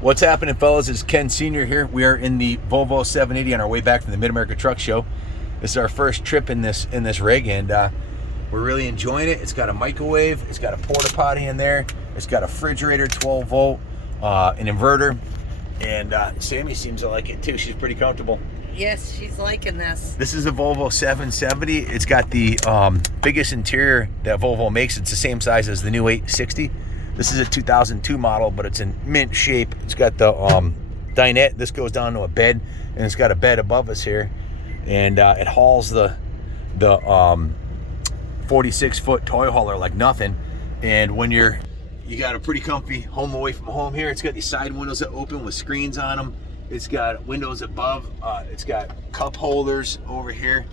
What's happening, fellas? It's Ken Sr. here. We are in the Volvo 780 on our way back from the Mid-America Truck Show. This is our first trip in this rig, and we're really enjoying it. It's got a microwave, it's got a porta potty in there, it's got a refrigerator, 12 volt, an inverter, and Sammy seems to like it too. She's pretty comfortable. Yes, she's liking this. This is a Volvo 770. It's got the biggest interior that Volvo makes. It's the same size as the new 860. This is a 2002 model, but it's in mint shape. It's got the dinette. This goes down to a bed, and it's got a bed above us here, and it hauls the 46-foot toy hauler like nothing. And when you got a pretty comfy home away from home here. It's got these side windows that open with screens on them. It's got windows above. It's got cup holders over here.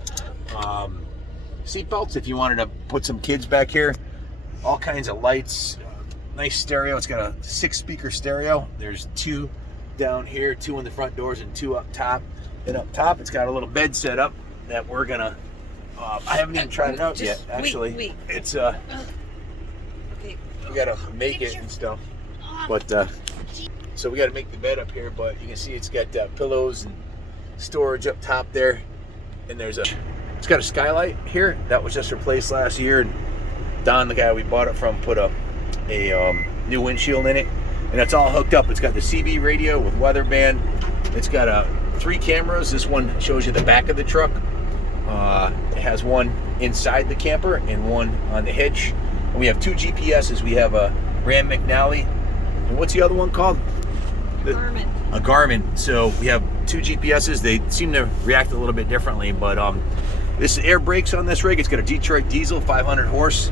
Seat belts if you wanted to put some kids back here. All kinds of lights. Nice stereo. It's got a 6-speaker stereo. There's 2 down here, 2 in the front doors, and 2 up top. And up top, it's got a little bed set up that we're gonna. I haven't even tried it out yet. Actually, wait. It's Okay. we gotta make it and stuff. But so we gotta make the bed up here. But you can see it's got pillows and storage up top there. And it's got a skylight here that was just replaced last year. And Don, the guy we bought it from, put a new windshield in it, and it's all hooked up. It's got the CB radio with weather band. It's got 3 cameras. This one shows you the back of the truck. It has one inside the camper and one on the hitch. And we have 2 GPSs. We have a Ram McNally, and what's the other one called? Garmin. A Garmin. So we have 2 GPSs. They seem to react a little bit differently, but this is air brakes on this rig. It's got a Detroit diesel, 500 horse.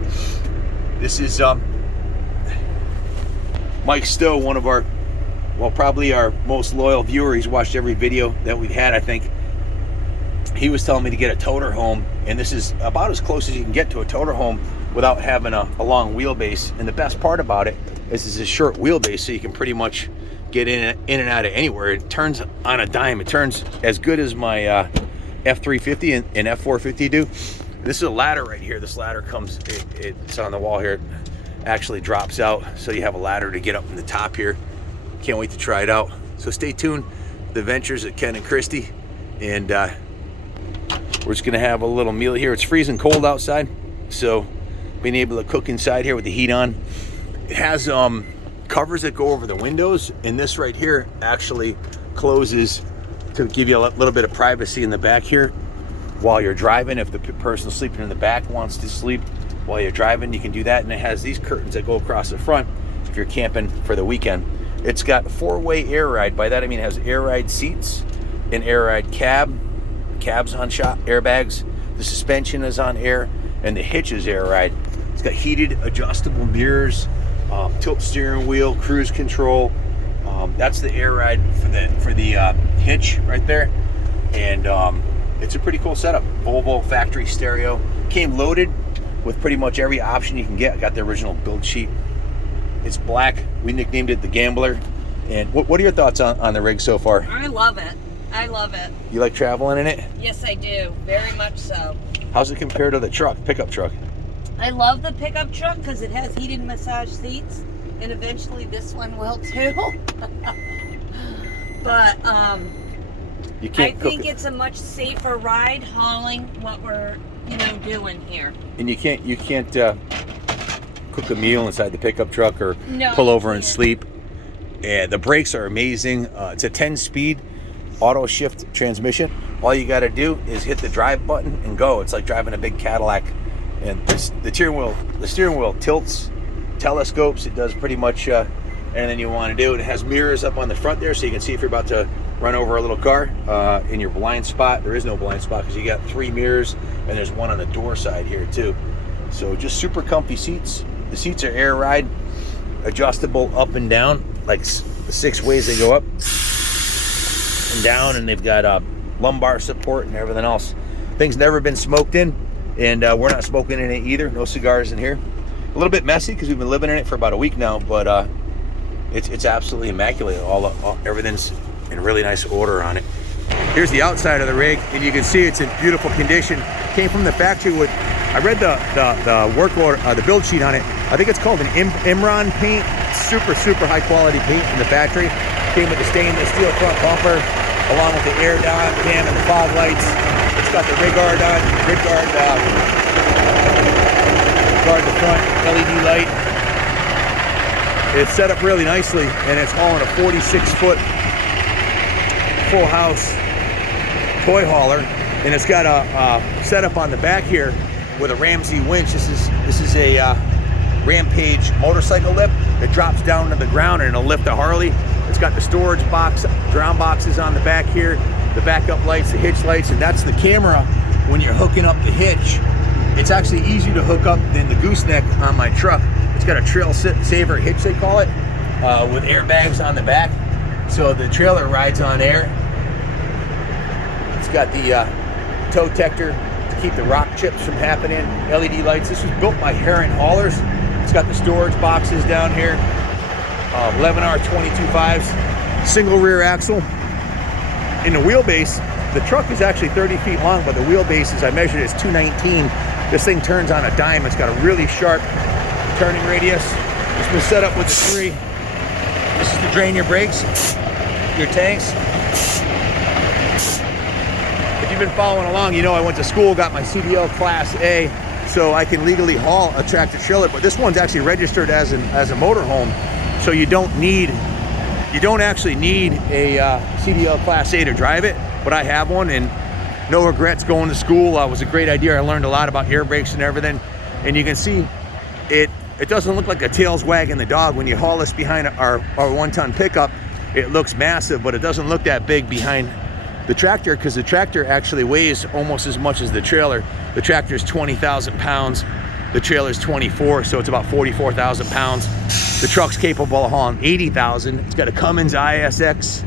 This is Mike Stowe, one of our, well, probably our most loyal viewer. He's watched every video that we've had, I think. He was telling me to get a toter home, and this is about as close as you can get to a toter home without having a long wheelbase. And the best part about it is it's a short wheelbase, so you can pretty much get in and out of anywhere. It turns on a dime. It turns as good as my F350 and F450 do. This is a ladder right here. This ladder comes, it's on the wall here. It actually drops out, so you have a ladder to get up in the top here. Can't wait to try it out. So stay tuned. The Adventures of Ken and Christy, and we're just gonna have a little meal here. It's freezing cold outside, so being able to cook inside here with the heat on. It has covers that go over the windows, and this right here actually closes to give you a little bit of privacy in the back here while you're driving. If the person sleeping in the back wants to sleep while you're driving, you can do that. And it has these curtains that go across the front if you're camping for the weekend. It's got 4-way air ride. By that I mean it has air ride seats, an air ride cab, cabs on shop, airbags, the suspension is on air, and the hitch is air ride. It's got heated adjustable mirrors, tilt steering wheel, cruise control. That's the air ride for the hitch right there. And it's a pretty cool setup. Volvo factory stereo. Came loaded with pretty much every option you can get. I got the original build sheet. It's black. We nicknamed it the Gambler. And what are your thoughts on the rig so far? I love it. I love it. You like traveling in it? Yes, I do. Very much so. How's it compare to the truck, pickup truck? I love the pickup truck because it has heated massage seats, and eventually this one will too. But You can't I think it's a much safer ride hauling what we're doing here. And you can't cook a meal inside the pickup truck or No, pull over and can't. sleep. And the brakes are amazing. It's a 10-speed auto shift transmission. All you got to do is hit the drive button and go. It's like driving a big Cadillac. And the steering wheel tilts, telescopes. It does pretty much anything you want to do. It has mirrors up on the front there, so you can see if you're about to run over a little car in your blind spot. There is no blind spot because you got 3 mirrors, and there's one on the door side here too. So just super comfy seats. The seats are air ride, adjustable up and down, like the 6 ways they go up and down, and they've got lumbar support and everything else. Thing's never been smoked in, and we're not smoking in it either. No cigars in here. A little bit messy because we've been living in it for about a week now, but it's absolutely immaculate. Everything's in really nice order on it. Here's the outside of the rig, and you can see it's in beautiful condition. Came from the factory with, I read the work order, the build sheet on it. I think it's called an Imran paint. Super high quality paint from the factory. Came with the stainless steel front bumper, along with the air down cam and the fog lights. It's got the rig guard on, guard the front LED light. It's set up really nicely, and it's hauling a 46-foot full house toy hauler, and it's got a setup on the back here with a Ramsey winch. This is a Rampage motorcycle lift. It drops down to the ground and it'll lift the Harley. It's got the storage box, drown boxes on the back here, the backup lights, the hitch lights, and that's the camera when you're hooking up the hitch. It's actually easier to hook up than the gooseneck on my truck. It's got a trail saver hitch, they call it, with airbags on the back, so the trailer rides on air. It's got the toe detector to keep the rock chips from happening, LED lights. This was built by Heron Haulers. It's got the storage boxes down here, 11R 22.5s, single rear axle. In the wheelbase, the truck is actually 30 feet long, but the wheelbase, as I measured it, is 219. This thing turns on a dime. It's got a really sharp turning radius. It's been set up with the three. This is to drain your brakes, your tanks. If you've been following along, you know I went to school, got my CDL Class A, so I can legally haul a tractor trailer, but this one's actually registered as a motorhome, so you don't actually need a CDL Class A to drive it, but I have one, and no regrets going to school. It was a great idea. I learned a lot about air brakes and everything, and you can see it doesn't look like a tail's wagging the dog. When you haul this behind our 1-ton pickup, it looks massive, but it doesn't look that big behind the tractor, because the tractor actually weighs almost as much as the trailer. The tractor is 20,000 pounds. The trailer is 24, so it's about 44,000 pounds. The truck's capable of hauling 80,000. It's got a Cummins ISX,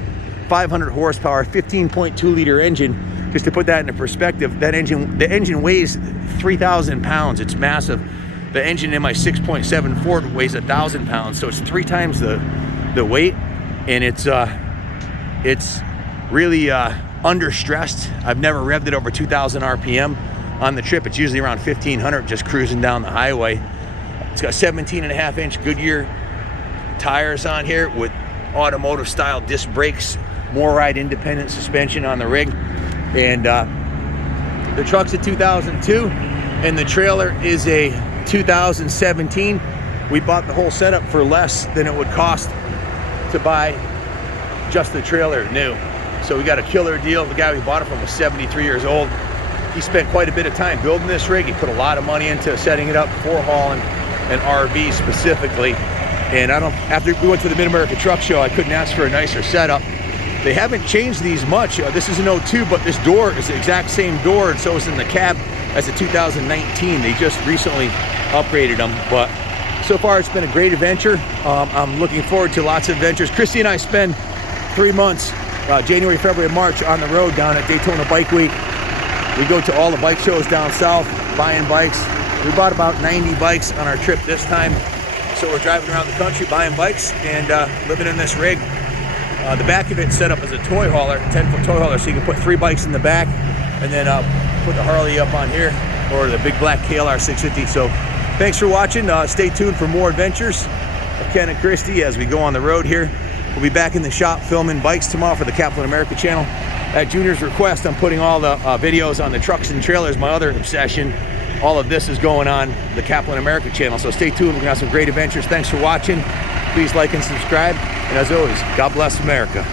500 horsepower, 15.2 liter engine. Just to put that into perspective, the engine weighs 3,000 pounds. It's massive. The engine in my 6.7 Ford weighs 1,000 pounds, so it's 3 times the weight, and it's really under stressed. I've never revved it over 2,000 RPM on the trip. It's usually around 1,500 just cruising down the highway. It's got 17.5-inch Goodyear tires on here with automotive style disc brakes, more ride independent suspension on the rig, and the truck's a 2002 and the trailer is a 2017. We bought the whole setup for less than it would cost to buy just the trailer new. So we got a killer deal. The guy we bought it from was 73 years old. He spent quite a bit of time building this rig. He put a lot of money into setting it up for hauling an RV specifically. And after we went to the Mid-America Truck Show, I couldn't ask for a nicer setup. They haven't changed these much. This is an 02, but this door is the exact same door, and so is in the cab as a 2019. They just recently upgraded them, but so far it's been a great adventure. I'm looking forward to lots of adventures. Christy and I spend 3 months, January, February, March, on the road down at Daytona Bike Week. We go to all the bike shows down south, buying bikes. We bought about 90 bikes on our trip this time. So we're driving around the country buying bikes and living in this rig. The back of it's set up as a toy hauler, 10-foot toy hauler, so you can put 3 bikes in the back and then put the Harley up on here, or the big black KLR 650. So thanks for watching. Stay tuned for more adventures of Ken and Christy as we go on the road here. We'll be back in the shop filming bikes tomorrow for the Kaplan America channel. At Junior's request, I'm putting all the videos on the trucks and trailers, my other obsession. All of this is going on the Kaplan America channel, so stay tuned. We're gonna have some great adventures. Thanks for watching. Please like and subscribe, and as always, God bless America.